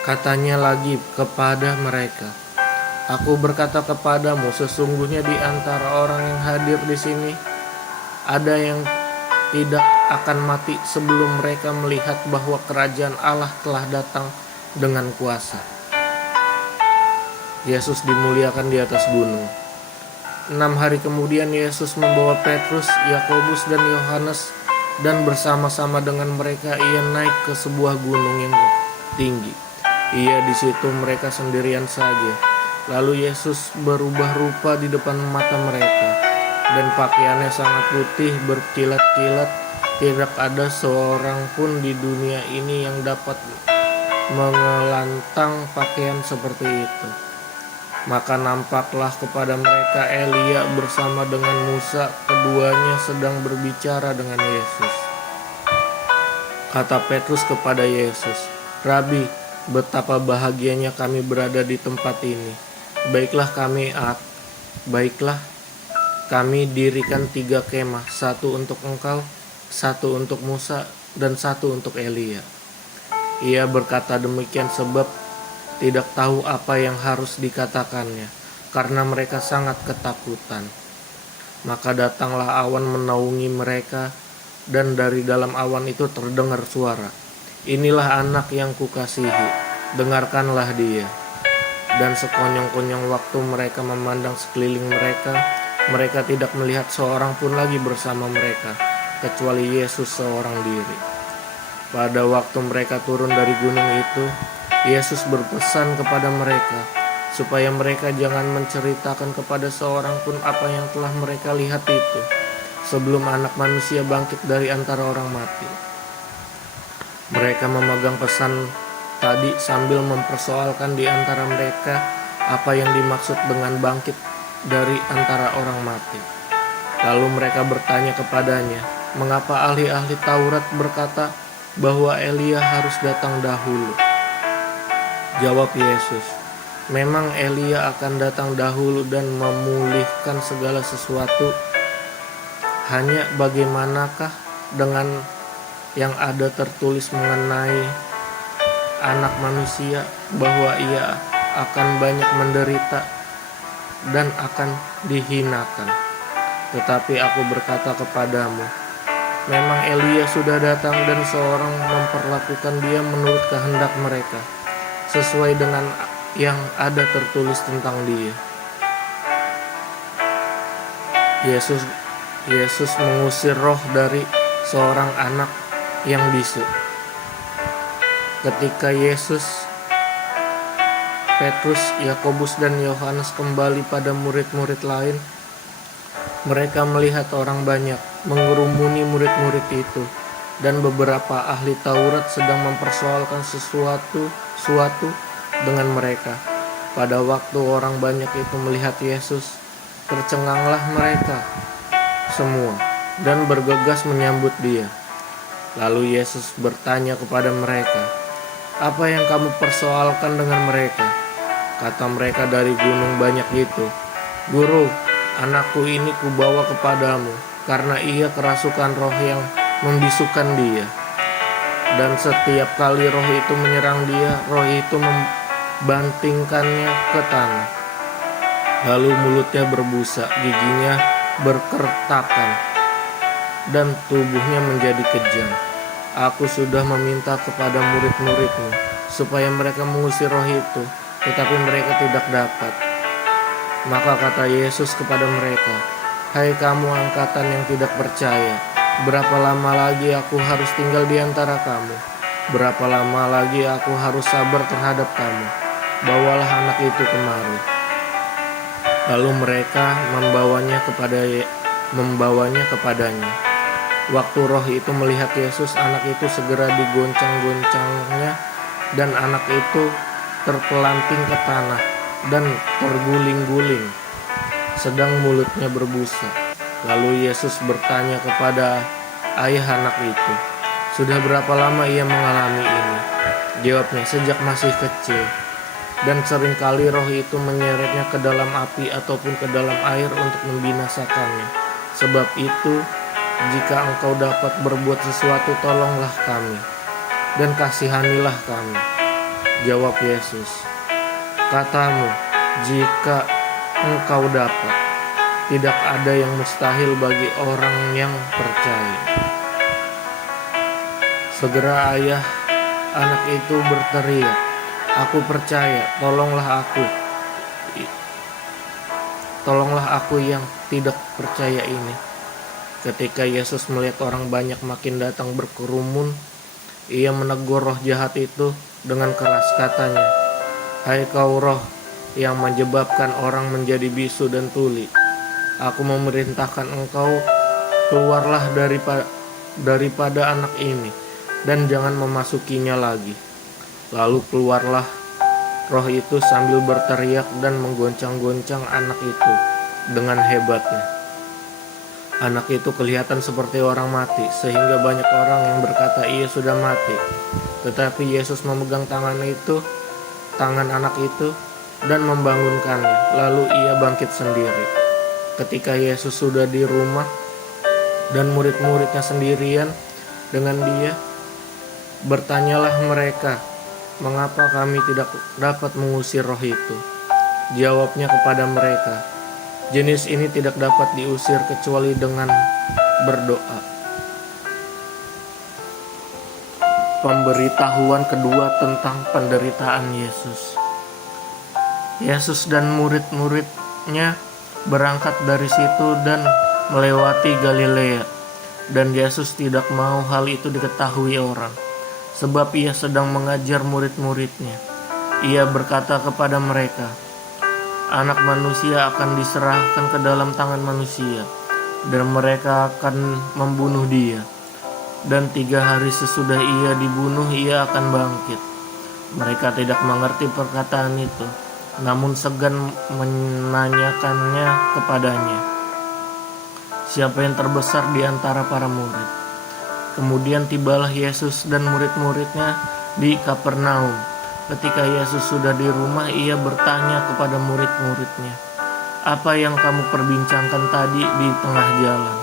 Katanya lagi kepada mereka, "Aku berkata kepadamu, sesungguhnya di antara orang yang hadir di sini ada yang tidak akan mati sebelum mereka melihat bahwa kerajaan Allah telah datang dengan kuasa." Yesus dimuliakan di atas gunung. 6 hari kemudian Yesus membawa Petrus, Yakobus, dan Yohanes, dan bersama-sama dengan mereka ia naik ke sebuah gunung yang tinggi. Ia di situ mereka sendirian saja. Lalu Yesus berubah rupa di depan mata mereka, dan pakaiannya sangat putih berkilat-kilat. Tidak ada seorang pun di dunia ini yang dapat mengelantang pakaian seperti itu. Maka nampaklah kepada mereka Elia bersama dengan Musa, keduanya sedang berbicara dengan Yesus. Kata Petrus kepada Yesus, "Rabi, betapa bahagianya kami berada di tempat ini. Baiklah kami dirikan 3 kemah, satu untuk engkau, satu untuk Musa, dan satu untuk Elia." Ia berkata demikian sebab tidak tahu apa yang harus dikatakannya, karena mereka sangat ketakutan. Maka datanglah awan menaungi mereka, dan dari dalam awan itu terdengar suara, "Inilah anak yang kukasihi, dengarkanlah dia." Dan sekonyong-konyong waktu mereka memandang sekeliling mereka, mereka tidak melihat seorang pun lagi bersama mereka, kecuali Yesus seorang diri. Pada waktu mereka turun dari gunung itu, Yesus berpesan kepada mereka supaya mereka jangan menceritakan kepada seorang pun apa yang telah mereka lihat itu, sebelum Anak Manusia bangkit dari antara orang mati. Mereka memegang pesan tadi sambil mempersoalkan di antara mereka apa yang dimaksud dengan bangkit dari antara orang mati. Lalu mereka bertanya kepadanya, "Mengapa ahli-ahli Taurat berkata bahwa Elia harus datang dahulu?" Jawab Yesus, "Memang Elia akan datang dahulu dan memulihkan segala sesuatu. Hanya bagaimanakah dengan yang ada tertulis mengenai Anak Manusia, bahwa ia akan banyak menderita dan akan dihinakan? Tetapi aku berkata kepadamu, memang Elia sudah datang dan seorang memperlakukan dia menurut kehendak mereka, sesuai dengan yang ada tertulis tentang dia." Yesus mengusir roh dari seorang anak yang bisu. Ketika Yesus, Petrus, Yakobus, dan Yohanes kembali pada murid-murid lain, mereka melihat orang banyak mengerumuni murid-murid itu, dan beberapa ahli Taurat sedang mempersoalkan sesuatu dengan mereka. Pada waktu orang banyak itu melihat Yesus, tercenganglah mereka semua dan bergegas menyambut dia. Lalu Yesus bertanya kepada mereka, "Apa yang kamu persoalkan dengan mereka?" Kata mereka dari gunung banyak itu, "Guru, anakku ini kubawa kepadamu, karena ia kerasukan roh yang membisukan dia. Dan setiap kali roh itu menyerang dia, roh itu membantingkannya ke tanah. Lalu mulutnya berbusa, giginya berkertakan, dan tubuhnya menjadi kejam. Aku sudah meminta kepada murid-muridmu supaya mereka mengusir roh itu, tetapi mereka tidak dapat." Maka kata Yesus kepada mereka, "Hai kamu angkatan yang tidak percaya, berapa lama lagi aku harus tinggal di antara kamu? Berapa lama lagi aku harus sabar terhadap kamu? Bawalah anak itu kemari." Lalu mereka membawanya kepadanya. Waktu roh itu melihat Yesus, anak itu segera digoncang-goncangnya, dan anak itu terpelanting ke tanah dan terguling-guling, sedang mulutnya berbusa. Lalu Yesus bertanya kepada ayah anak itu, "Sudah berapa lama ia mengalami ini?" Jawabnya, "Sejak masih kecil. Dan seringkali roh itu menyeretnya ke dalam api ataupun ke dalam air untuk membinasakannya. Sebab itu, jika engkau dapat berbuat sesuatu, tolonglah kami dan kasihanilah kami." Jawab Yesus, katamu, jika engkau dapat, tidak ada yang mustahil bagi orang yang percaya. Segera ayah anak itu berteriak, aku percaya, tolonglah aku yang tidak percaya ini. Ketika Yesus melihat orang banyak makin datang berkerumun, ia menegur roh jahat itu dengan keras, katanya, hai kau roh yang menyebabkan orang menjadi bisu dan tuli, aku memerintahkan engkau, keluarlah daripada anak ini, dan jangan memasukinya lagi. Lalu keluarlah roh itu sambil berteriak dan menggoncang-goncang anak itu dengan hebatnya. Anak itu kelihatan seperti orang mati, sehingga banyak orang yang berkata ia sudah mati. Tetapi Yesus memegang tangan anak itu, dan membangunkannya. Lalu ia bangkit sendiri. Ketika Yesus sudah di rumah dan murid-muridnya sendirian dengan dia, bertanyalah mereka, mengapa kami tidak dapat mengusir roh itu? Jawabnya kepada mereka, jenis ini tidak dapat diusir kecuali dengan berdoa. Pemberitahuan kedua tentang penderitaan Yesus. Yesus dan murid-muridnya berangkat dari situ dan melewati Galilea, dan Yesus tidak mau hal itu diketahui orang, sebab ia sedang mengajar murid-muridnya. Ia berkata kepada mereka, Anak manusia akan diserahkan ke dalam tangan manusia, dan mereka akan membunuh dia. Dan 3 hari sesudah ia dibunuh, ia akan bangkit. Mereka tidak mengerti perkataan itu, namun segan menanyakannya kepadanya, siapa yang terbesar di antara para murid. Kemudian tibalah Yesus dan murid-muridnya di Kapernaum. Ketika Yesus sudah di rumah, ia bertanya kepada murid-muridnya, apa yang kamu perbincangkan tadi di tengah jalan?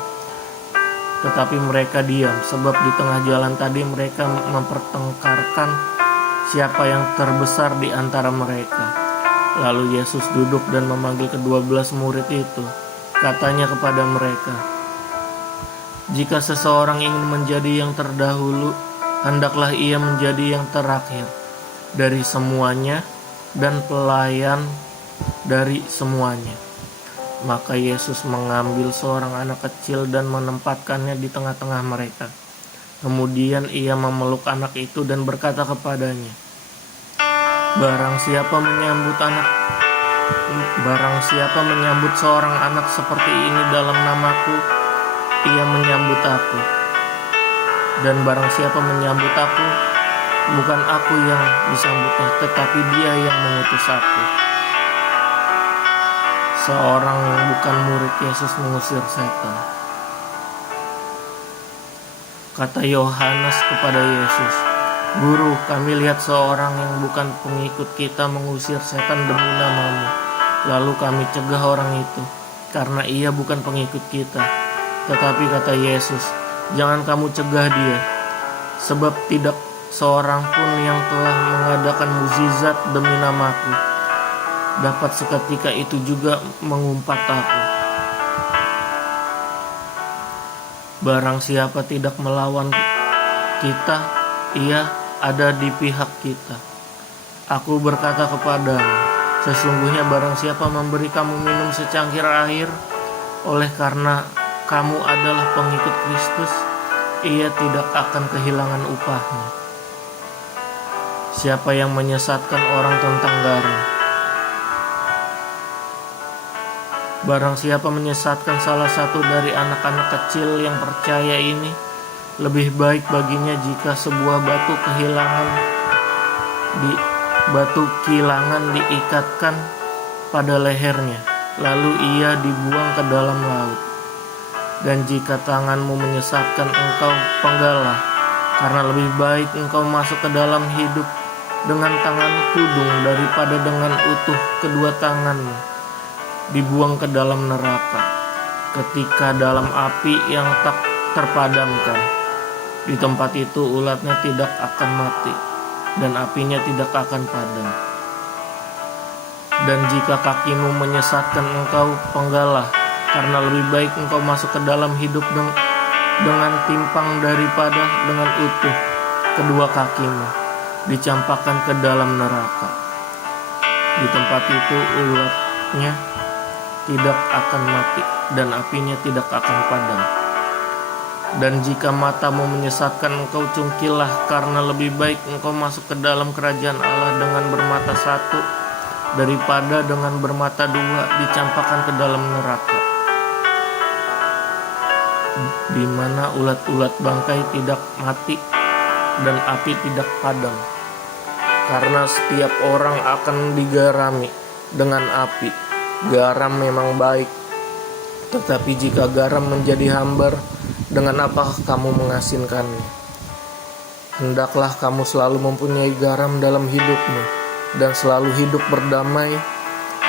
Tetapi mereka diam, sebab di tengah jalan tadi mereka mempertengkarkan siapa yang terbesar di antara mereka. Lalu Yesus duduk dan memanggil ke-12 murid itu. Katanya kepada mereka, jika seseorang ingin menjadi yang terdahulu, hendaklah ia menjadi yang terakhir dari semuanya dan pelayan dari semuanya. Maka Yesus mengambil seorang anak kecil dan menempatkannya di tengah-tengah mereka. Kemudian ia memeluk anak itu dan berkata kepadanya, Barang siapa menyambut seorang anak seperti ini dalam namaku, ia menyambut aku. Dan barang siapa menyambut aku, bukan aku yang disambutnya, tetapi dia yang mengutus aku. Seorang yang bukan murid Yesus mengusir setan. Kata Yohanes kepada Yesus, Guru, kami lihat seorang yang bukan pengikut kita mengusir setan demi namamu. Lalu kami cegah orang itu, karena ia bukan pengikut kita. Tetapi kata Yesus, jangan kamu cegah dia, sebab tidak seorang pun yang telah mengadakan mukjizat demi namaku dapat seketika itu juga mengumpat aku. Barang siapa tidak melawan kita, ia ada di pihak kita. Aku berkata kepadamu, sesungguhnya barang siapa memberi kamu minum secangkir air oleh karena kamu adalah pengikut Kristus, ia tidak akan kehilangan upahnya. Siapa yang menyesatkan orang tentang garam? Barang siapa menyesatkan salah satu dari anak-anak kecil yang percaya ini, lebih baik baginya jika sebuah batu kilangan diikatkan pada lehernya, lalu ia dibuang ke dalam laut. Dan jika tanganmu menyesatkan engkau, penggallah, karena lebih baik engkau masuk ke dalam hidup dengan tangan kudung daripada dengan utuh kedua tanganmu dibuang ke dalam neraka, ketika dalam api yang tak terpadamkan. Di tempat itu ulatnya tidak akan mati, dan apinya tidak akan padam. Dan jika kakimu menyesatkan engkau, penggalah, karena lebih baik engkau masuk ke dalam hidup dengan timpang daripada dengan utuh kedua kakimu dicampakkan ke dalam neraka. Di tempat itu ulatnya tidak akan mati dan apinya tidak akan padam. Dan jika matamu menyesatkan engkau, cungkilah, karena lebih baik engkau masuk ke dalam kerajaan Allah dengan bermata satu daripada dengan bermata dua dicampakkan ke dalam neraka, di mana ulat-ulat bangkai tidak mati dan api tidak padam. Karena setiap orang akan digarami dengan api. Garam memang baik, tetapi jika garam menjadi hambar, dengan apakah kamu mengasinkannya? Hendaklah kamu selalu mempunyai garam dalam hidupmu, dan selalu hidup berdamai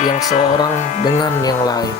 yang seorang dengan yang lain.